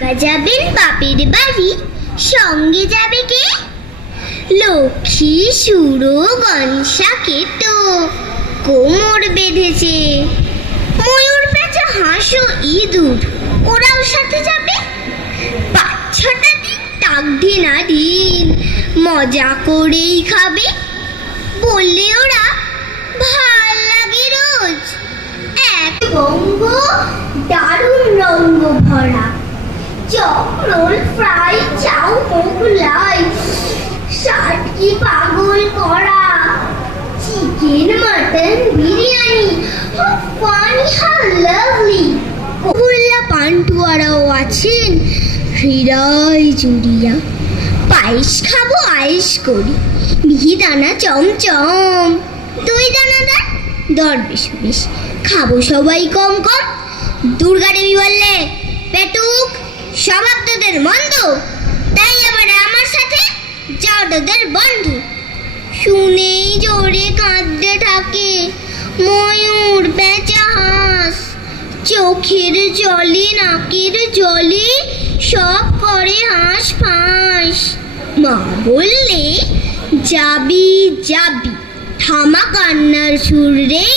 যাবেন বাপের বাড়ি, সঙ্গে যাবে কে? লক্ষ্মী সুরো গনসাকে তো কোমর বেঁধেছে। ময়ূর পেঁচা হাঁসও ইঁদুর ওরাও সাথে যাবে। ৫-৬টা দিন টাকঢিনা দিন মজা করেই খাবে। বললে ওরা ভাল লাগে রোজ। এক বঙ্গ দারুণ রঙ্গ ভরা, chop roll fry chow Mughlai, সাটকি পাগল করা, chicken mutton biryani, how funny how lovely. কহুল্লা পান্টুয়ারাও আছেন হৃদয় জুড়িয়া। পায়েস খাবো আয়েস করি, মিহিদানা চমচম, দই দানাদার দর বেশি বেশি, খাবো সবাই কম কম। দুর্গা দেবী বললে, পেটুক স্বভাব তোদের মন্দ, তাই আবার আমার সাথে যাও তোদের বন্ধু। শুনেই জোরে কাঁদতে থাকে ময়ূর পেঁচা হাঁস, চোখের জলে নাকের জলে সব করে হাঁস ফাঁস। মা বললে, যাবি যাবি, থামা কান্নার সুর রে,